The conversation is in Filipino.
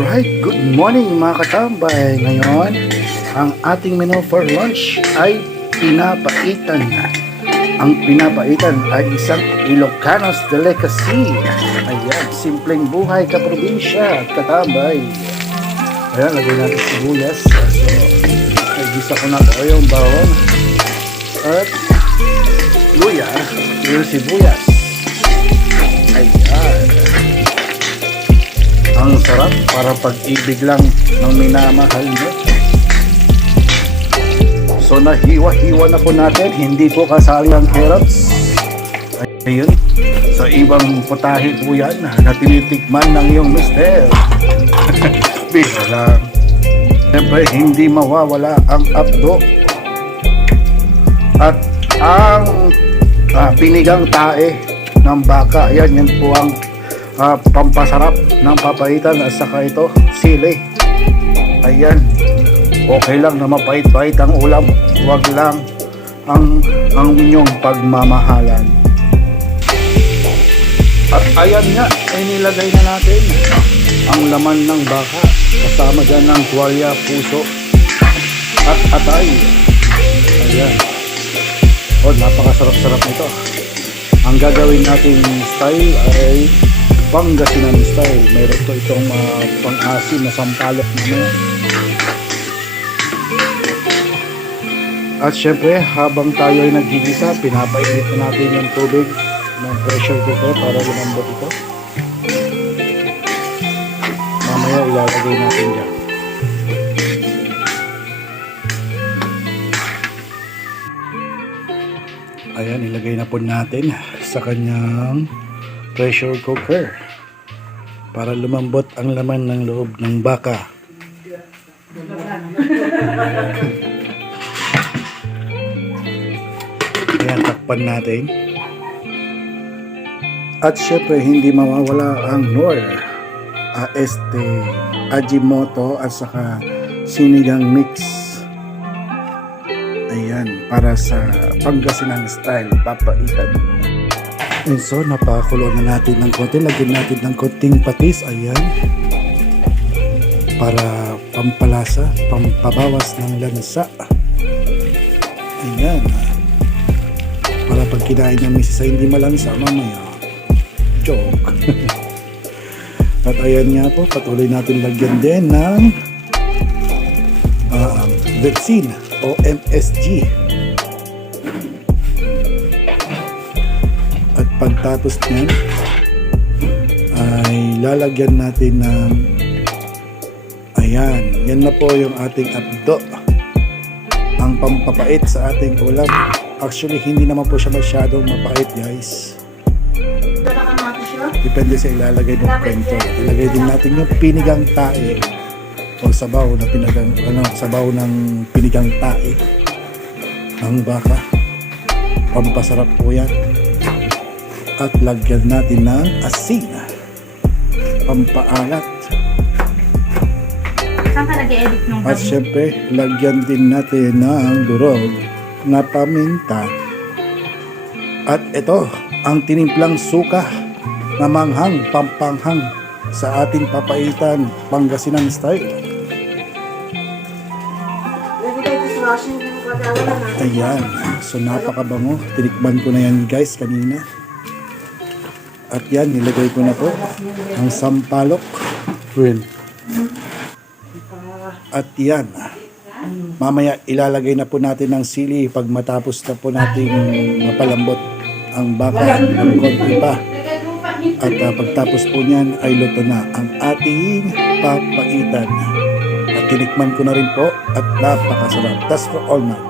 Right, good morning mga katambay. Ngayon, ang ating menu for lunch ay pinapaitan. Ang pinapaitan ay isang Ilocanos delicacy. Ayan, simpleng buhay kaprobinsya, katambay. Ayan, lagay natin sibuyas. So, nagisa ko na po yung bawang at luya, yung sibuyas. Ayan. Ang sarap para pag-ibig lang ng minamahal nyo. So nahiwa-hiwa na po natin, hindi po kasali ang carrots. Ayun, sa ibang putahe po yan na tinitikman ng iyong mister. Bisa lang. Siyempre hindi mawawala ang apdo at ang pinigang tae ng baka. Ayan, yan po ang pampasarap ng papaitan at saka ito sili. Ayan, okay lang na mapait-pait ang ulam, wag lang ang inyong pagmamahalan. At ayan nga, ay nilagay na natin ang laman ng baka kasama dyan ng tuwalya, puso at atay. Ayan, napakasarap-sarap nito. Ang gagawin natin style ay Pangasinan style. Meron to itong pang-asim na sampalok naman. At syempre, habang tayo ay nagigisa, pinapainit na natin yung tubig ng pressure cooker para lumambot ito. Mamaya ilalagay natin dyan. Ayan, ilagay na po natin sa kanyang pressure cooker para lumambot ang laman ng loob ng baka. Ayan, takpan natin. At syempre hindi mawawala ang Knorr, Ajinomoto at saka sinigang mix. Ayan, para sa Pangasinan style papaitan. And so, napakulo na natin ng konti. Lagyan natin ng konting patis. Ayan. Para pampalasa, pampabawas ng lansa. Ayan. Para pag kinain ng misis ay hindi malansa mamaya. Joke. At ayan nga po, patuloy natin lagyan din ng Vetsin o MSG. Pagtapos niyan ay lalagyan natin ng ayan, yan na po yung ating apdo, ang pampapait sa ating ulam. Actually hindi naman po siya masyadong mapait, guys, depende sa ilalagay ng kwento. Ilagay din natin yung pinigang tae o sabaw na sabaw ng pinigang tae ng baka. Pampasarap po yan. At lagyan natin ng asin, pampaalat. Saan ka nag-edit nung At syempre, lagyan din natin ng durog na paminta. At ito, ang tinimplang suka na manghang, pampanghang sa ating papaitan Pangasinan style. Ayan, so napakabango. Tinikman ko na yan, guys, kanina. At yan, nilagay ko na po ang sampalok. At yan, mamaya ilalagay na po natin ng sili pag matapos na po natin mapalambot ang baka ng konti pa. At pagtapos po niyan ay luto na ang ating papaitan. At tinikman ko na rin po at napakasarap. That's for all now.